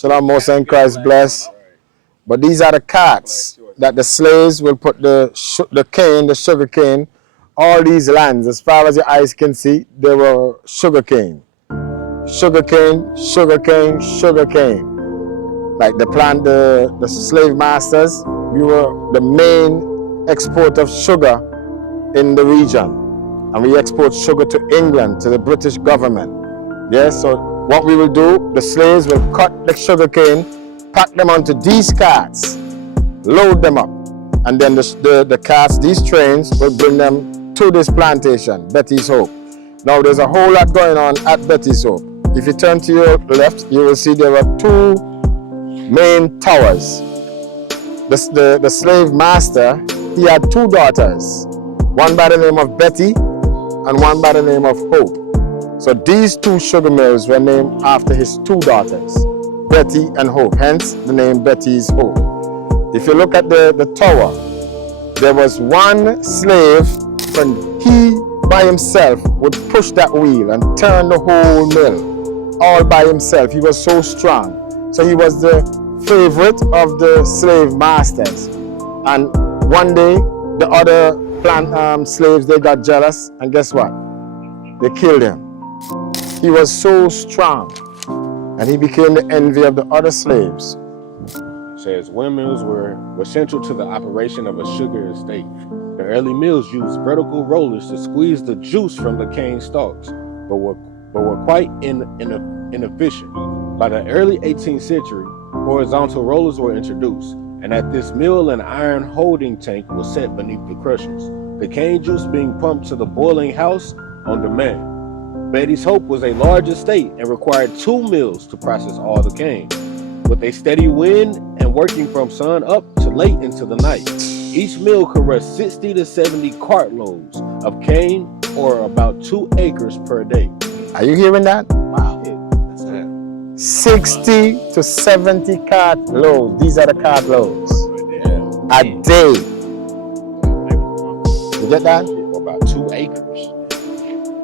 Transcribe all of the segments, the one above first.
Shalom, most in Christ bless. But these are the carts that the slaves will put the sugar cane, all these lands, as far as your eyes can see, they were sugar cane. Sugar cane, sugar cane, sugar cane. Like the slave masters, we were the main export of sugar in the region. And we export sugar to England, to the British government. Yes, so what we will do, the slaves will cut the sugar cane, pack them onto these carts, load them up, and then the carts, these trains, will bring them to this plantation, Betty's Hope. Now there's a whole lot going on at Betty's Hope. If you turn to your left, you will see there are two main towers. The slave master, he had two daughters, one by the name of Betty and one by the name of Hope. So these two sugar mills were named after his two daughters, Betty and Hope, hence the name Betty's Hope. If you look at the tower, there was one slave, and he by himself would push that wheel and turn the whole mill, all by himself. He was so strong. So he was the favorite of the slave masters. And one day, the other slaves, they got jealous, and guess what? They killed him. He was so strong, and he became the envy of the other slaves. It says windmills were central to the operation of a sugar estate. The early mills used vertical rollers to squeeze the juice from the cane stalks, but were quite inefficient. By the early 18th century, horizontal rollers were introduced, and at this mill an iron holding tank was set beneath the crushers, the cane juice being pumped to the boiling house on demand. Betty's Hope was a large estate and required 2 mills to process all the cane. With a steady wind and working from sun up to late into the night, each mill could rush 60 to 70 cartloads of cane, or about 2 acres per day. Are you hearing that? Wow. That's it. 60 to 70 cartloads. These are the cartloads. Yeah. A day. You get that? About 2 acres.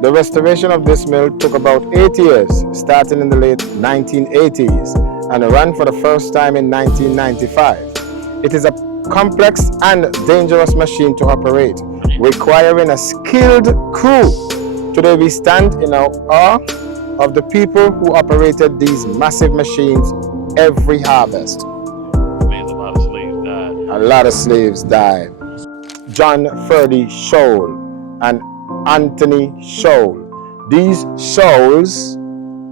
The restoration of this mill took about 8 years, starting in the late 1980s, and ran for the first time in 1995. It is a complex and dangerous machine to operate, requiring a skilled crew. Today we stand in awe of the people who operated these massive machines every harvest. It means a lot of slaves died. A lot of slaves died. John Ferdy Scholl and Anthony Scholl. These Scholls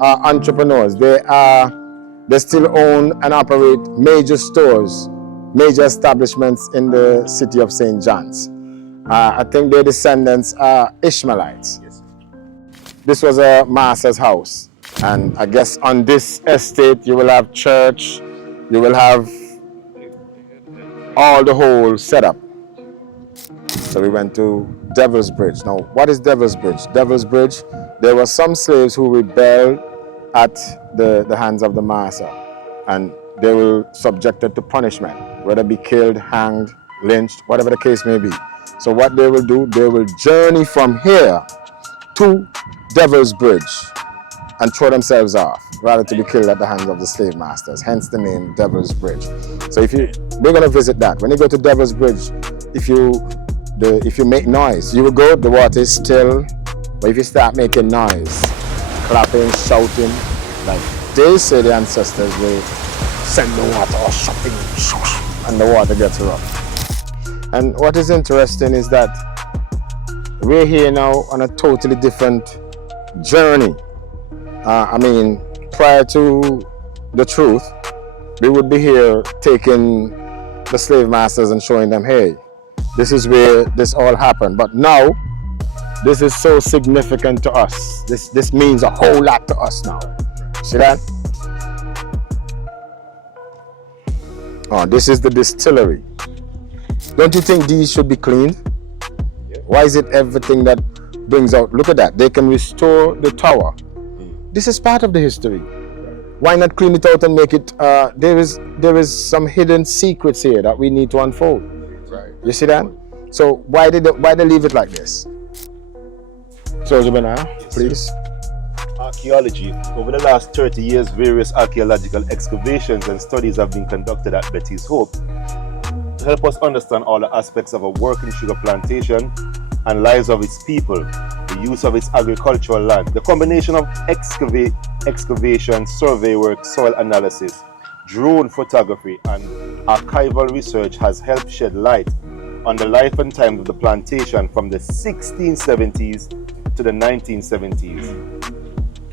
are entrepreneurs. They still own and operate major stores, major establishments in the city of St. John's. I think their descendants are Ishmaelites. Yes. This was a master's house, and I guess on this estate you will have church, you will have all the whole setup. So we went to Devil's Bridge. Now, what is Devil's Bridge? Devil's Bridge, there were some slaves who rebelled at the hands of the master, and they were subjected to punishment, whether be killed, hanged, lynched, whatever the case may be. So what they will do, they will journey from here to Devil's Bridge and throw themselves off, rather to be killed at the hands of the slave masters, hence the name Devil's Bridge. So we're going to visit that. When you go to Devil's Bridge, if you make noise, you will go, the water is still, but if you start making noise, clapping, shouting, like they say the ancestors will send the water or something, and the water gets rough. And what is interesting is that we're here now on a totally different journey. Prior to the truth, we would be here taking the slave masters and showing them, hey, this is where this all happened. But now, this is so significant to us. This means a whole lot to us now. See that? Oh, this is the distillery. Don't you think these should be cleaned? Why is it everything that brings out? Look at that. They can restore the tower. This is part of the history. Why not clean it out and make it? There is some hidden secrets here that we need to unfold. Right. You see that? So why they leave it like this? Soldier Bernard, please. archaeology, over the last 30 years, various archaeological excavations and studies have been conducted at Betty's Hope to help us understand all the aspects of a working sugar plantation and lives of its people, the use of its agricultural land. The combination of excavation, survey work, soil analysis, drone photography, and archival research has helped shed light on the life and times of the plantation from the 1670s to the 1970s.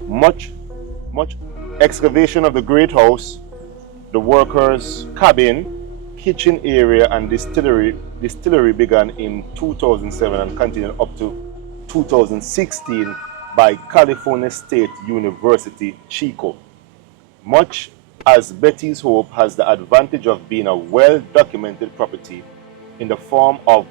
Much excavation of the great house, the workers' cabin, kitchen area, and distillery began in 2007 and continued up to 2016 by California State University, Chico. Much as Betty's Hope has the advantage of being a well-documented property in the form of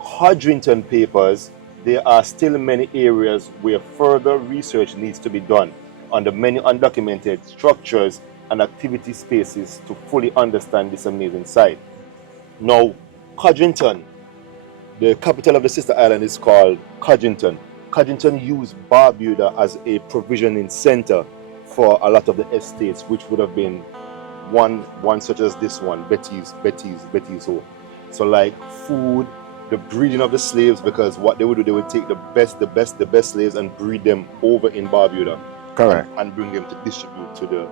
Codrington papers, there are still many areas where further research needs to be done on the many undocumented structures and activity spaces to fully understand this amazing site. Now, Codrington, the capital of the sister island, is called Codrington. Codrington used Barbuda as a provisioning center for a lot of the estates, which would have been one such as this one, Betty's Hope. So like food, the breeding of the slaves, because what they would do, they would take the best slaves and breed them over in Barbuda. Correct. And bring them to distribute to the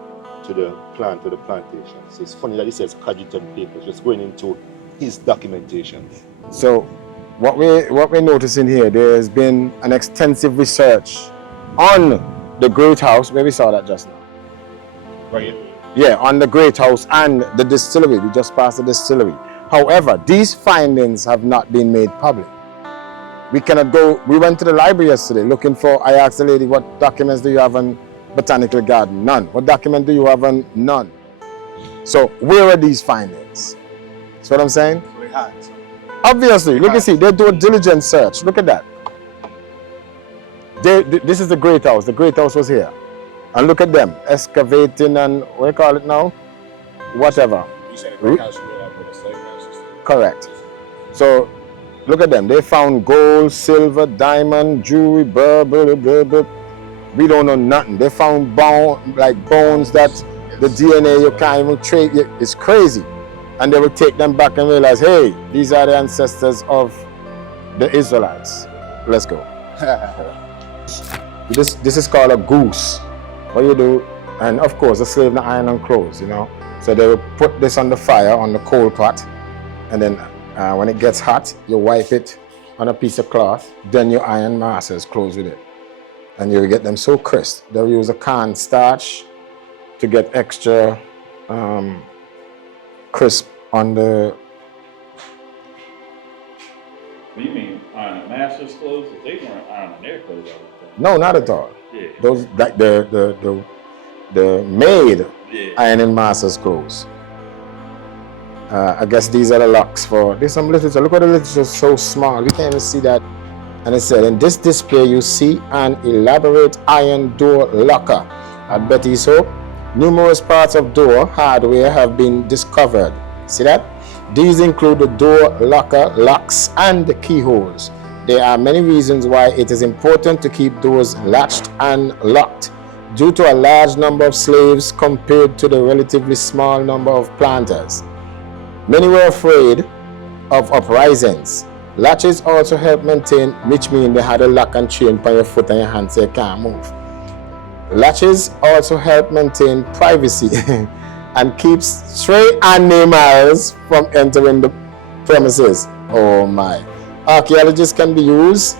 plantation. So it's funny that he says Codrington papers, just going into his documentation. So what we're noticing here, there has been an extensive research on the Great House, where we saw that just now. Right. Yeah, on the Great House and the distillery. We just passed the distillery. However, these findings have not been made public. We cannot go. We went to the library yesterday looking for, I asked the lady, what documents do you have on botanical garden? None. What document do you have on? None. So where are these findings? That's what I'm saying? We had. Obviously, look, you see, they do a diligent search. Look at that. This is the Great House. The Great House was here. And look at them, excavating and, what do you call it now? Whatever. You said the Great House was where the slave masters. Correct. So, look at them. They found gold, silver, diamond, jewelry, blah, blah, blah, blah. We don't know nothing. They found bones that the DNA you can't even trace. It's crazy. And they will take them back and realize, hey, these are the ancestors of the Israelites. Let's go. This is called a goose. What you do, and of course, the slave not iron and clothes, you know. So they will put this on the fire, on the coal pot, and then when it gets hot, you wipe it on a piece of cloth, then you iron master's clothes with it. And you will get them so crisp. They'll use a cornstarch to get extra crisp on the... What do you mean, iron the master's clothes? They weren't ironing their clothes all the time. No, not at all. Yeah. Those, like the maid ironing master's clothes. I guess these are the locks for, there's some literature. Look at the literature, so small. We can't even see that. And it said, in this display, you see an elaborate iron door locker at Betty's Hope. Numerous parts of door hardware have been discovered. See that? These include the door locker, locks, and the keyholes. There are many reasons why it is important to keep doors latched and locked. Due to a large number of slaves compared to the relatively small number of planters, many were afraid of uprisings. Latches also help maintain, which means they had a lock and chain on your foot and your hand so you can't move. Latches also help maintain privacy and keeps stray animals from entering the premises. Oh my. Archaeologists can use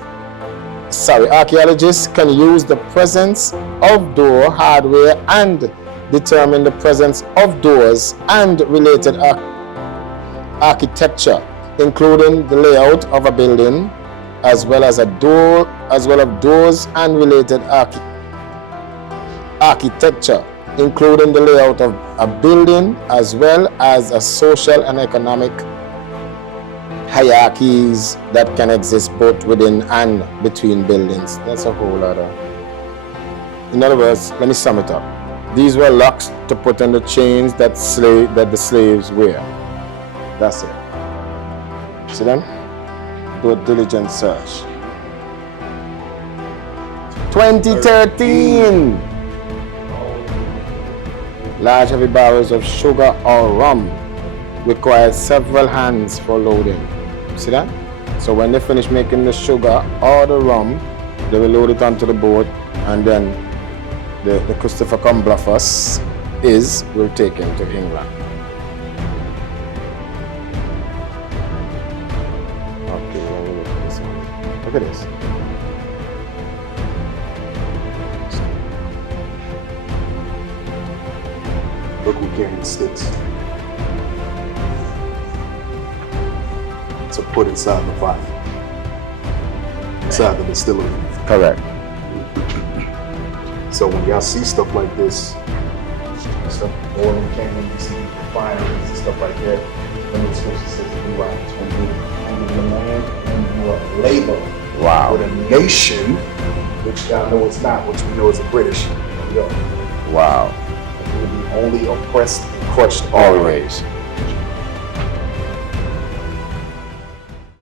the presence of door hardware and determine the presence of doors and related architecture, including the layout of a building, as well as doors and related architecture, including the layout of a building, as well as a social and economic hierarchies that can exist both within and between buildings. That's a whole lot of... In other words, let me sum it up. These were locks to put on the chains that the slaves wear. That's it. See them? Do a diligent search. 2013. Large heavy barrels of sugar or rum required several hands for loading. See that? So when they finish making the sugar or the rum, they will load it onto the boat, and then the Christopher Columbus will take him to England. Okay, let me look at this one. Look at this. Look who carried the sticks to put inside the fire, inside the distillery. Correct. So when y'all see stuff like this, stuff boiling cans, you see refineries and stuff like that, when the scripture says we are to be under the land and you are labor Wow. with a nation, which y'all know it's not, which we know is the British. Wow. We will be only oppressed and crushed Always.